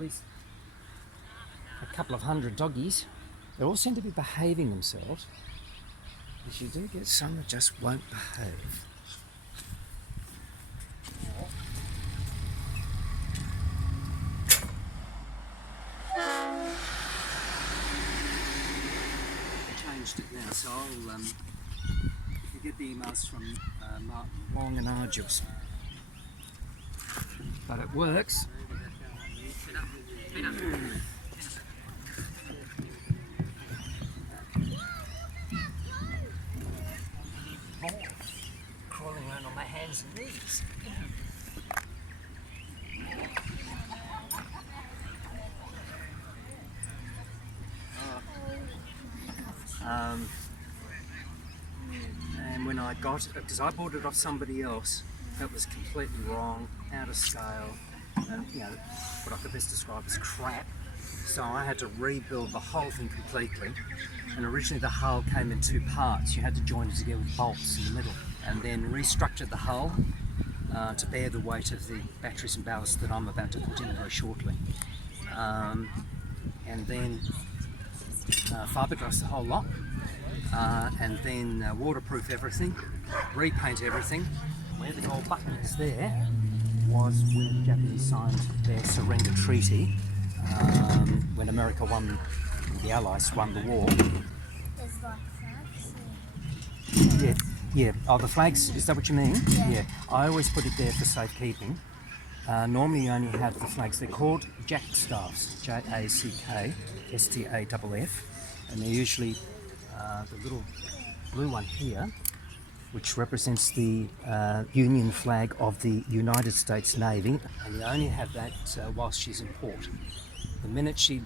at least a couple of hundred doggies. They all seem to be behaving themselves, but you do get some that just won't behave. I changed it now, so I'll you get the emails from long and arduous, but it works. Crawling around on my hands and knees. And when I got it, because I bought it off somebody else, that was completely wrong, out of scale, and what I could best describe as crap. So I had to rebuild the whole thing completely. And originally the hull came in two parts. You had to join it together with bolts in the middle, and then restructured the hull to bear the weight of the batteries and ballast that I'm about to put in very shortly. And then fiberglass the whole lot, and then waterproof everything, repaint everything. Where the gold button is there was when the Japanese signed their surrender treaty, when America won, the Allies won the war. There's like flags. Yeah. Oh, the flags, is that what you mean? Yeah. I always put it there for safekeeping. Normally you only have the flags. They're called jack staffs, J-A-C-K-S-T-A-F-F, and they're usually the little blue one here, which represents the Union flag of the United States Navy, and you only have that whilst she's in port. The minute she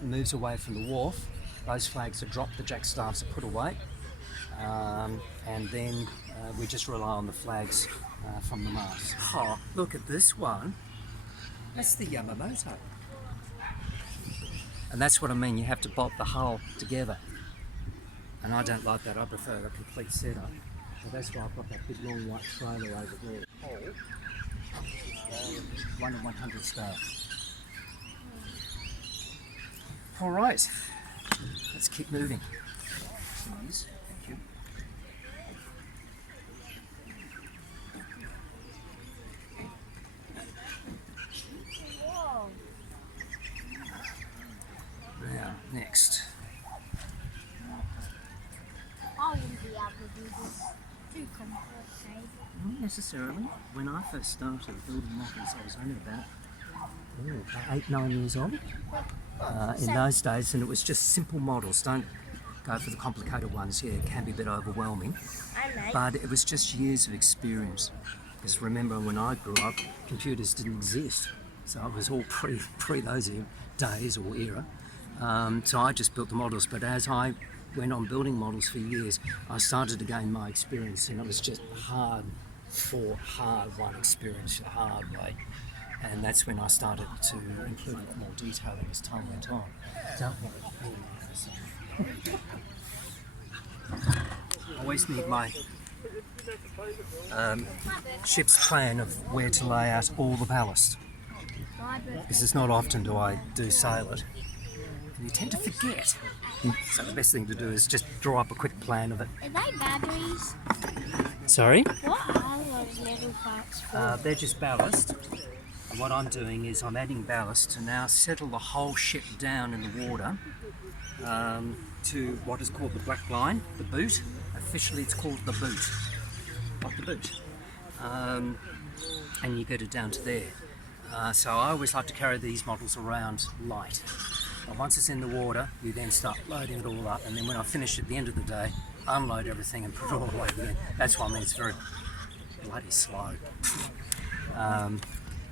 moves away from the wharf, those flags are dropped, the jack staffs are put away, and then we just rely on the flags from the mast. Oh, look at this one. That's the Yamamoto. And that's what I mean, you have to bolt the hull together. And I don't like that, I prefer a complete setup. So that's why I've got that big long white trailer over there. 1 in 100 star. All right, let's keep moving. Please, thank you. Whoa. Now, next. I wouldn't be able to do this. Too complicated. Not necessarily. When I first started building models, I was only about 8, 9 years old. In those days, and it was just simple models. Don't go for the complicated ones. Yeah, it can be a bit overwhelming, but it was just years of experience. Because remember, when I grew up, computers didn't exist, so it was all pre those days or era. So I just built the models. But as I went on building models for years, I started to gain my experience, and it was just hard won experience the hard way. And that's when I started to include a lot more detailing as time went on. Don't worry. I always need my ship's plan of where to lay out all the ballast, because it's not often do I sail it. And you tend to forget. So the best thing to do is just draw up a quick plan of it. Are they batteries? Sorry? What are those little parts for? They're just ballast. And what I'm doing is I'm adding ballast to now settle the whole ship down in the water to what is called the black line, the boot. Officially it's called the boot, not the boot. And you get it down to there. So I always like to carry these models around light. And once it's in the water, you then start loading it all up, and then when I finish at the end of the day, unload everything and put it all away again. That's why I mean it's very bloody slow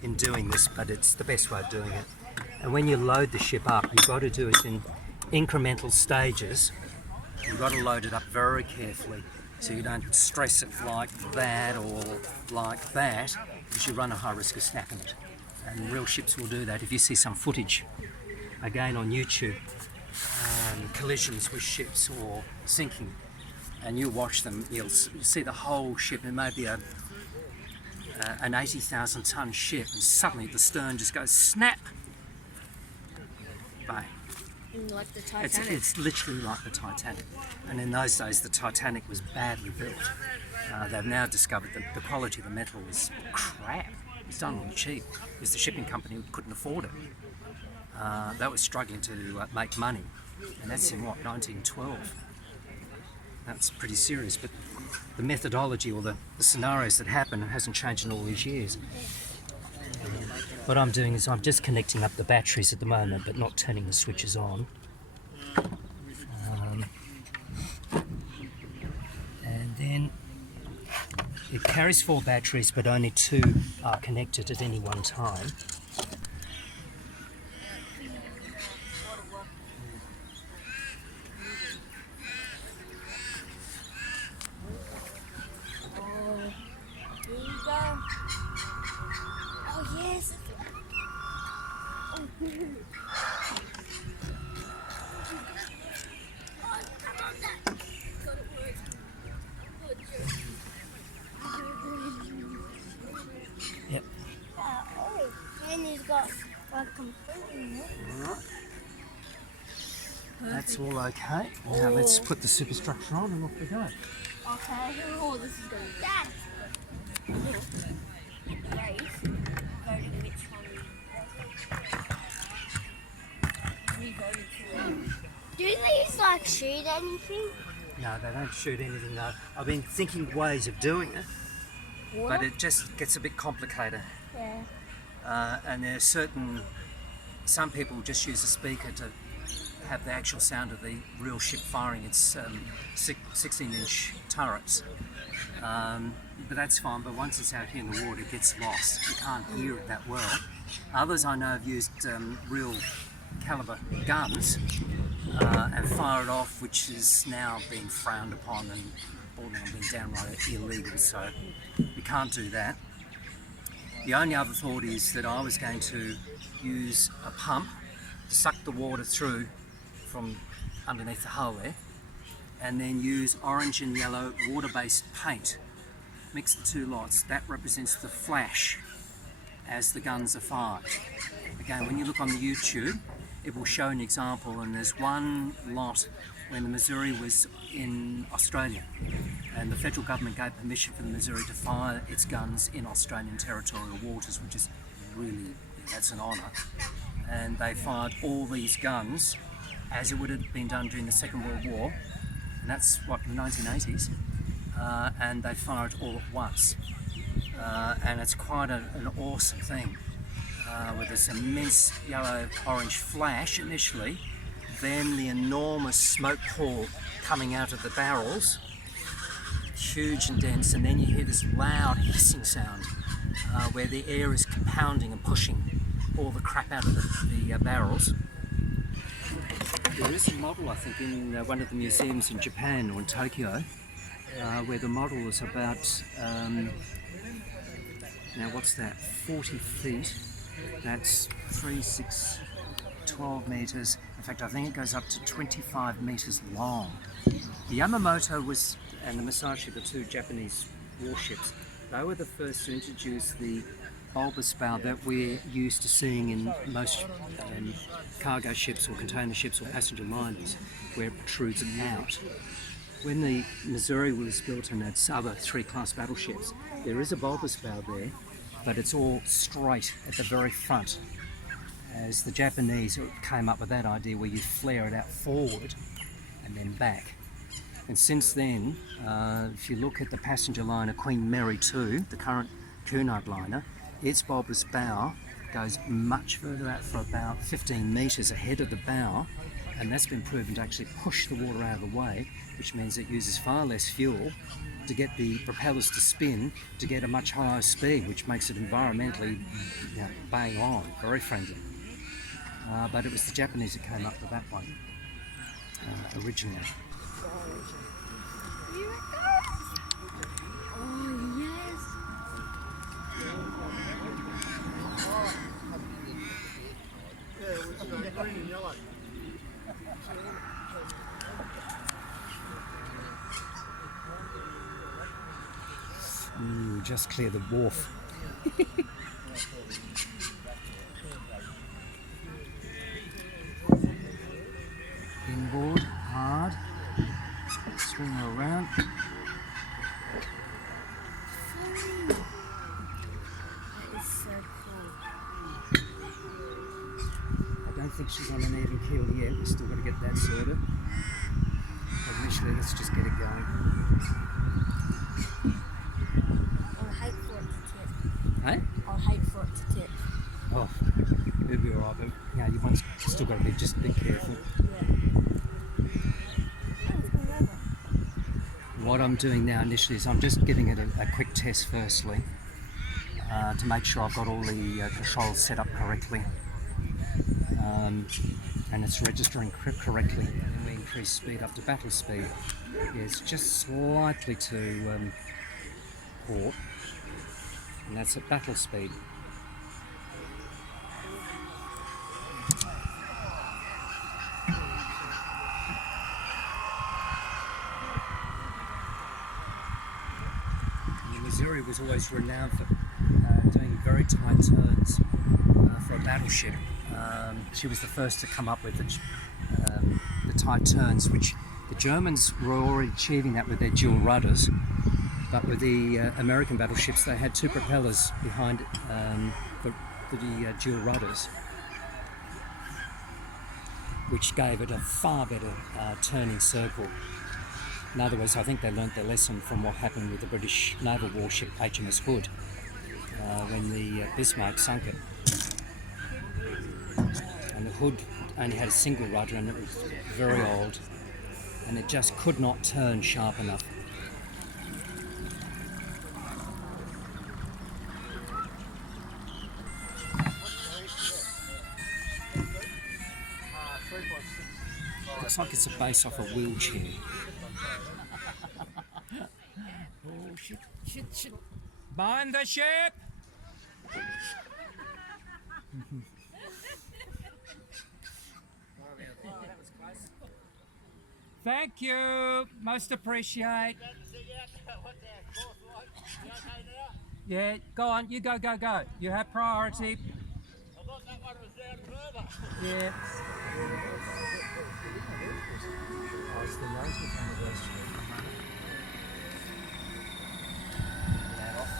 in doing this, but it's the best way of doing it. And when you load the ship up, you've got to do it in incremental stages. You've got to load it up very carefully so you don't stress it like that or like that, because you run a high risk of snapping it. And real ships will do that. If you see some footage again on YouTube, collisions with ships or sinking, and you watch them, you'll see the whole ship. It may be an 80,000 ton ship, and suddenly the stern just goes snap, bay. Like the It's, Titanic. it's literally like the Titanic. And in those days, the Titanic was badly built. They've now discovered that the quality of the metal was crap. It was done on the cheap because the shipping company couldn't afford it. They were struggling to make money, and that's in what, 1912. That's pretty serious, but the methodology or the scenarios that happen hasn't changed in all these years. What I'm doing is I'm just connecting up the batteries at the moment, but not turning the switches on. And then it carries 4 batteries, but only 2 are connected at any one time. Here you go. Oh yes. Yep. And he's got like completely. That's all okay. Now let's put the superstructure on and off we go. Okay. Oh, this is gonna be that. Race. Voting which one. Do these like shoot anything? No, they don't shoot anything though. I've been thinking ways of doing it, but it just gets a bit complicated. Yeah. And there's some people just use a speaker to have the actual sound of the real ship firing its 16-inch turrets. But that's fine, but once it's out here in the water it gets lost. You can't hear it that well. Others I know have used real caliber guns and fire it off, which is now being frowned upon and bordering on being downright illegal, so you can't do that. The only other thought is that I was going to use a pump to suck the water through from underneath the hull there, and then use orange and yellow water-based paint. Mix the 2 lots. That represents the flash as the guns are fired. Again, when you look on the YouTube, it will show an example, and there's one lot when the Missouri was in Australia, and the federal government gave permission for the Missouri to fire its guns in Australian territorial waters, which is really, that's an honour. And they fired all these guns as it would have been done during the Second World War, and that's what, the 1980s, and they fire it all at once. And it's quite an awesome thing, with this immense yellow-orange flash initially, then the enormous smoke pall coming out of the barrels, huge and dense, and then you hear this loud hissing sound where the air is compounding and pushing all the crap out of the barrels. There is a model, I think, in one of the museums in Japan or in Tokyo, where the model is about, now what's that, 40 feet, that's 3, 6, 12 metres, in fact I think it goes up to 25 metres long. The Yamamoto and the Musashi, the 2 Japanese warships, they were the first to introduce the bulbous bow that we're used to seeing in most cargo ships or container ships or passenger liners, where it protrudes out. When the Missouri was built and its other 3-class battleships, there is a bulbous bow there, but it's all straight at the very front, as the Japanese came up with that idea where you flare it out forward and then back. And since then, if you look at the passenger liner Queen Mary 2, the current Cunard liner, its bulbous bow goes much further out, for about 15 metres ahead of the bow, and that's been proven to actually push the water out of the way, which means it uses far less fuel to get the propellers to spin to get a much higher speed, which makes it environmentally bang on, very friendly. But it was the Japanese that came up with that one originally. Oh yes. Green and yellow. Ooh, just clear the wharf. board hard. Swing her around. That is so cool. I don't think she's on an even keel yet. We've still got to get that sorted. But initially, let's just get it going. I'll hate for it to tip. Hey? I'll hate for it to tip. Oh, it'll be alright, but yeah, you've still got to be just a bit careful. Yeah. Oh, it's going over. What I'm doing now initially is I'm just giving it a quick test firstly to make sure I've got all the controls set up correctly and it's registering correctly. And we increase speed up to battle speed. Yeah, it's just slightly to port, and that's at battle speed. Missouri was always renowned for doing very tight turns for a battleship. She was the first to come up with the tight turns, which the Germans were already achieving that with their dual rudders, but with the American battleships they had two propellers behind the dual rudders, which gave it a far better turning circle. In other words, I think they learnt their lesson from what happened with the British naval warship HMS Hood when the Bismarck sunk it. And the Hood only had a single rudder and it was very old and it just could not turn sharp enough. Looks like it's a base off a wheelchair. Oh shit, shit, shit. Mind the ship! Thank you, most appreciate. Yeah, go on, you go, go, go. You have priority. I thought that one was down further. Yeah. Oh, it's the Rosewood anniversary. That off.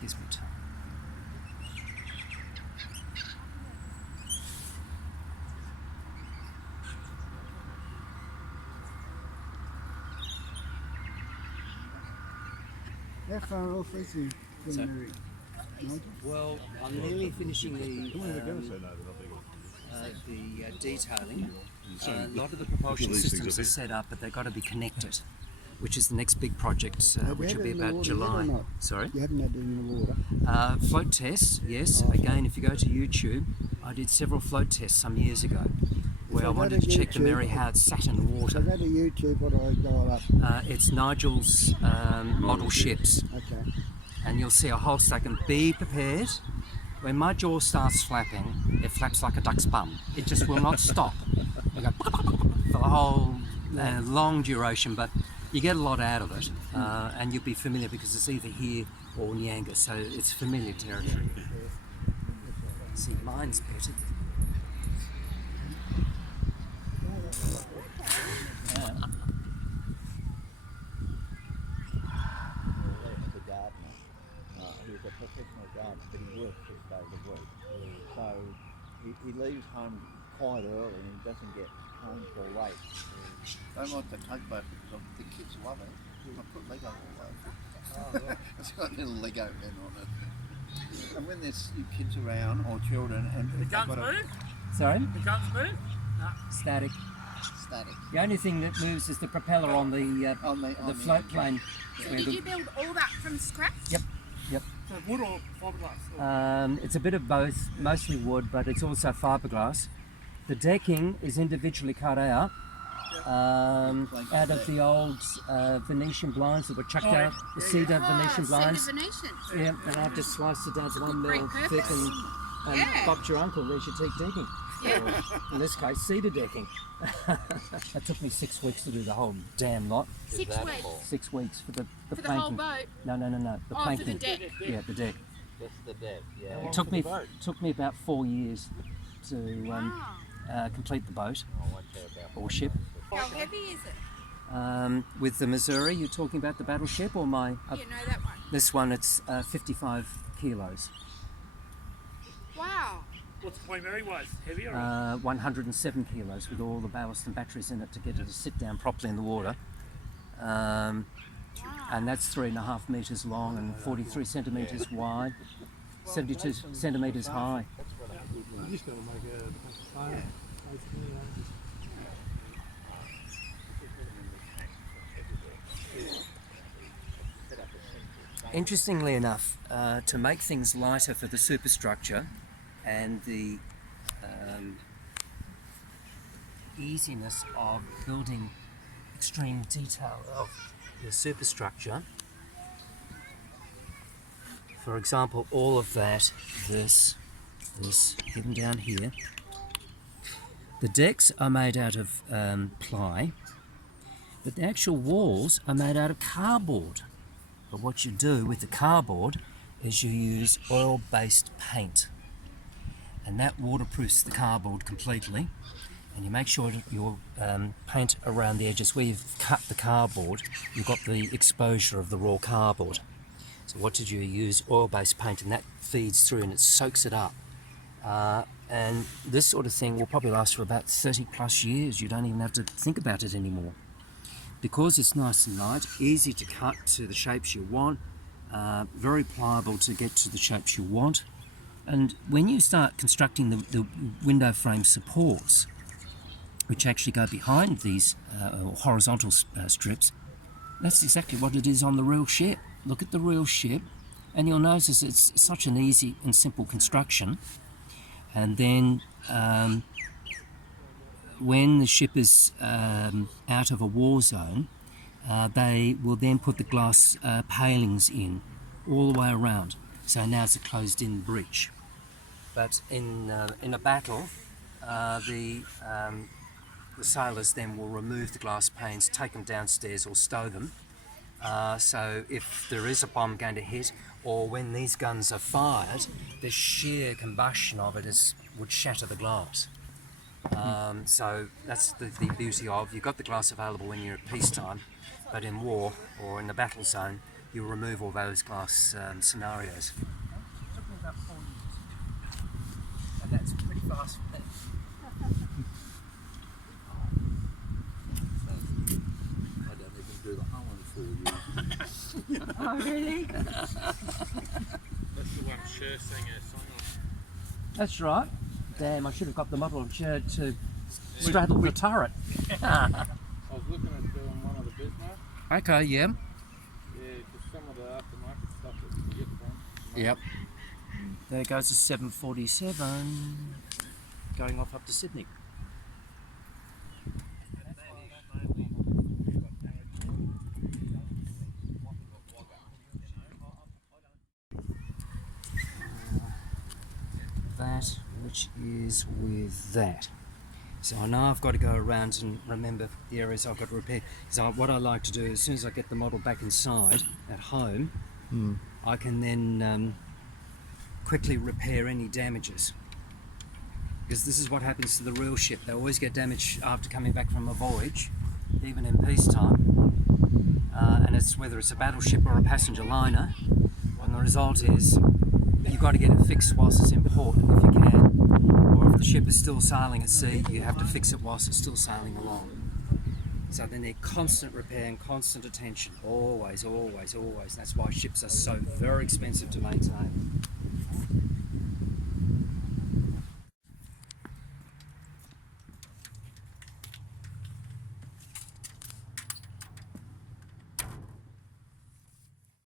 Gives me time. How far off is he from So- Nigel? Well, I'm nearly finishing the detailing. A lot of the propulsion systems are set up, but they've got to be connected, which is the next big project, which will be about July. Sorry? You haven't had it in the water. Float tests, yes. Again, if you go to YouTube, I did several float tests some years ago where I wanted to check the Mary Howard sat in the So water. go to YouTube, what do I dial up? It's Nigel's model ships, Okay. and you'll see a whole stack. And be prepared. When my jaw starts flapping, it flaps like a duck's bum. It just will not stop. You go for the whole long duration, but you get a lot out of it, and you'll be familiar because it's either here or Nyanga, so it's familiar territory. See, mine's better than The gardener. He was a professional gardener, but he works 6 days a week. So he leaves home quite early and he doesn't get home till late. Don't like the tugboat because the kids love it. I put Lego all over it. Oh, it's got little Lego men on it. And when there's kids around or children and The guns move? Sorry? The guns move? Static. static The only thing that moves is the propeller on the on the float plane. So did you build all that from scratch? Yep. So wood or fiberglass? It's a bit of both, mostly wood, but it's also fiberglass. The decking is individually cut out of the old Venetian blinds that were chucked out, the cedar Venetian blinds. Yeah, and I've just sliced it down to 1 mil thick and popped your uncle, there's your teak decking. Or, in this case, cedar decking. It took me 6 weeks to do the whole damn lot. 6 weeks. 6 weeks for the For the planking. whole boat? No. The Oh, planking. for the deck. Yeah, the deck. Just the deck, yeah. It took me about 4 years to complete the boat or ship. How heavy is it? With the Missouri, you're talking about the battleship or my? You know that one. This one, it's 55 kilos. Wow. What's the Queen Mary was? Heavier? 107 kilos with all the ballast and batteries in it to get it to sit down properly in the water. And that's 3.5 metres long and 43 centimetres wide, 72 centimetres high. You just got to make a Interestingly enough, to make things lighter for the superstructure and the easiness of building extreme detail of the superstructure, for example, all of that, this hidden down here, the decks are made out of ply, but the actual walls are made out of cardboard. But what you do with the cardboard is you use oil-based paint, and that waterproofs the cardboard completely, and you make sure that your paint around the edges where you've cut the cardboard, you've got the exposure of the raw cardboard. So what did you use? Oil-based paint, and that feeds through and it soaks it up. And this sort of thing will probably last for about 30 plus years. You don't even have to think about it anymore. Because it's nice and light, easy to cut to the shapes you want, very pliable to get to the shapes you want. And when you start constructing the window frame supports, which actually go behind these horizontal strips, that's exactly what it is on the real ship. Look at the real ship, and you'll notice it's such an easy and simple construction. And then when the ship is out of a war zone, they will then put the glass palings in all the way around. So now it's a closed-in breach. But in a battle, the sailors then will remove the glass panes, take them downstairs or stow them. So if there is a bomb going to hit, or when these guns are fired, the sheer combustion of it would shatter the glass. So that's the beauty of, you've got the glass available when you're at peacetime, but in war or in the battle zone, you remove all those glass scenarios. It took me about 4 years, and that's pretty fast for me. I don't even do the Holland for you. Oh, really? That's the one Cher sang her song on. That's right. Damn, I should have got the model chair to straddle the turret. I was looking at doing one of the Bismarck. Okay, yeah. Yeah, just some of the aftermarket stuff that you can get from. Yep. There goes the 747 going off up to Sydney. That which is with that. So I know I've got to go around and remember the areas I've got to repair. So what I like to do, as soon as I get the model back inside at home, I can then quickly repair any damages. Because this is what happens to the real ship. They always get damaged after coming back from a voyage, even in peacetime. And it's whether it's a battleship or a passenger liner. And the result is you've got to get it fixed whilst it's in port, if you can. Or if the ship is still sailing at sea, you have to fix it whilst it's still sailing along. So they need constant repair and constant attention. Always, always, always. That's why ships are so very expensive to maintain.